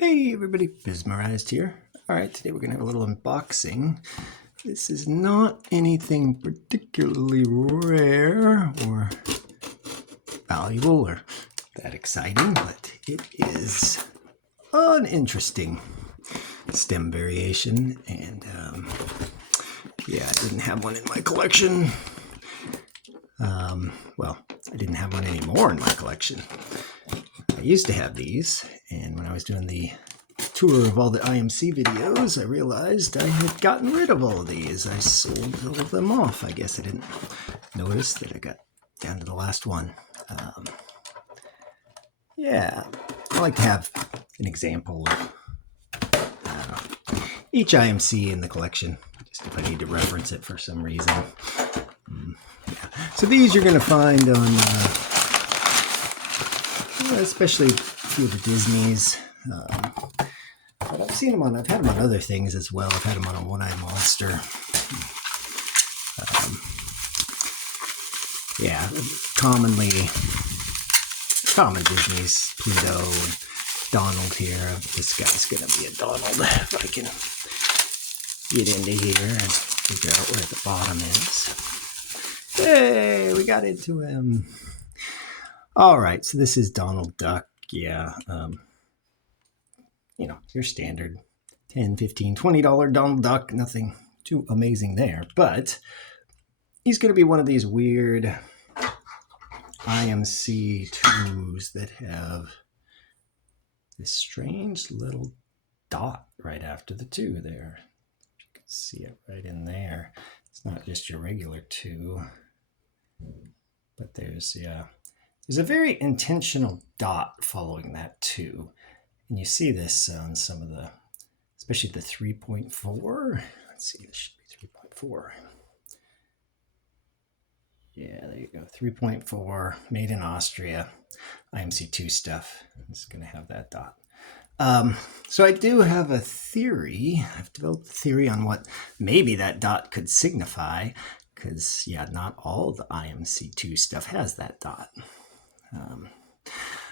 Hey everybody, Mesmerized here. Alright, today we're going to have a little unboxing. This is not anything particularly rare or valuable or that exciting, but it is an interesting stem variation. And yeah, I didn't have one in my collection. Well, I didn't have one anymore in my collection. I used to have these, and when I was doing the tour of all the IMC videos, I realized I had gotten rid of all of these. I sold all of them off. I guess I didn't notice that I got down to the last one. Yeah, I like to have an example of each IMC in the collection, just if I need to reference it for some reason. So these you're going to find on, especially a few of the Disneys. But I've seen them on, I've had them on other things as well. I've had them on a One-Eyed Monster. Yeah, common Disney's, Pluto and Donald here. This guy's going to be a Donald if I can get into here and figure out where the bottom is. Hey, we got into him. All right, so this is Donald Duck. Yeah, you know, your standard $10, $15, $20 Donald Duck. Nothing too amazing there, but he's going to be one of these weird IMC 2s that have this strange little dot right after the 2 there. You can see it right in there. It's not just your regular 2, but there's a very intentional dot following that 2. And you see this on some of the, especially the 3.4. Let's see, this should be 3.4. Yeah, there you go. 3.4, Made-In-Austria, IMC2 stuff. It's going to have that dot. So I do have a theory. I've developed a theory on what maybe that dot could signify. Because, yeah, not all the IMC2 stuff has that dot.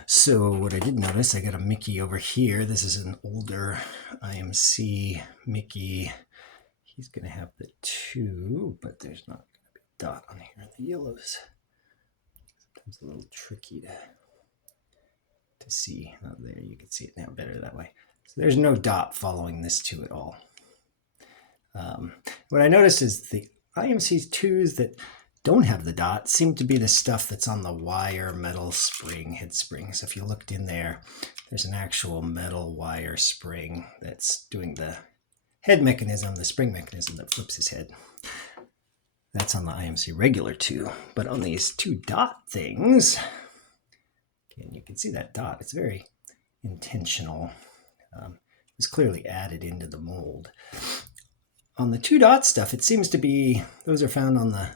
So what I did notice, I got a Mickey over here. This is an older IMC Mickey. He's going to have the 2, but there's not going to be a dot on here in the yellows. Sometimes a little tricky to see. Oh, there, you can see it now better that way. So there's no dot following this 2 at all. What I noticed is the IMC 2s that don't have the dot seem to be the stuff that's on the wire metal spring, head spring. So if you looked in there, there's an actual metal wire spring that's doing the head mechanism, the spring mechanism that flips his head. That's on the IMC regular 2. But on these 2 dot things, again, you can see that dot. It's very intentional. It's clearly added into the mold. On the 2 dot stuff, it seems to be, those are found on the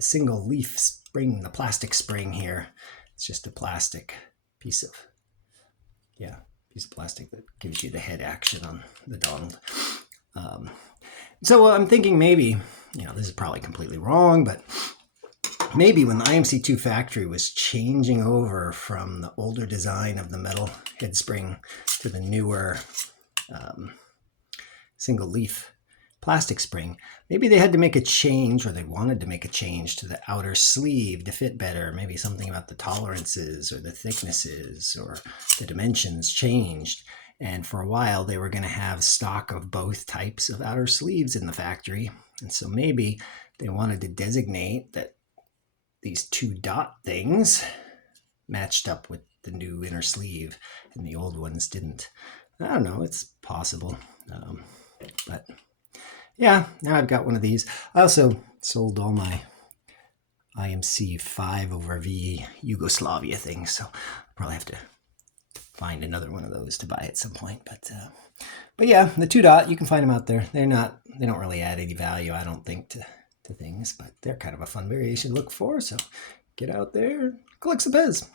single leaf spring, the plastic spring here. It's just a plastic piece of plastic that gives you the head action on the Donald. So I'm thinking maybe, this is probably completely wrong, but maybe when the IMC2 factory was changing over from the older design of the metal head spring to the newer single leaf plastic spring, maybe they had to make a change, or they wanted to make a change to the outer sleeve to fit better. Maybe something about the tolerances or the thicknesses or the dimensions changed. And for a while, they were going to have stock of both types of outer sleeves in the factory. And so maybe they wanted to designate that these 2 dot things matched up with the new inner sleeve and the old ones didn't. I don't know. It's possible. But yeah, now I've got one of these. I also sold all my IMC 5/V Yugoslavia things, so I'll probably have to find another one of those to buy at some point. But yeah, the 2 dot, you can find them out there. They don't really add any value, I don't think, to things, but they're kind of a fun variation to look for. So get out there, collect some Pez.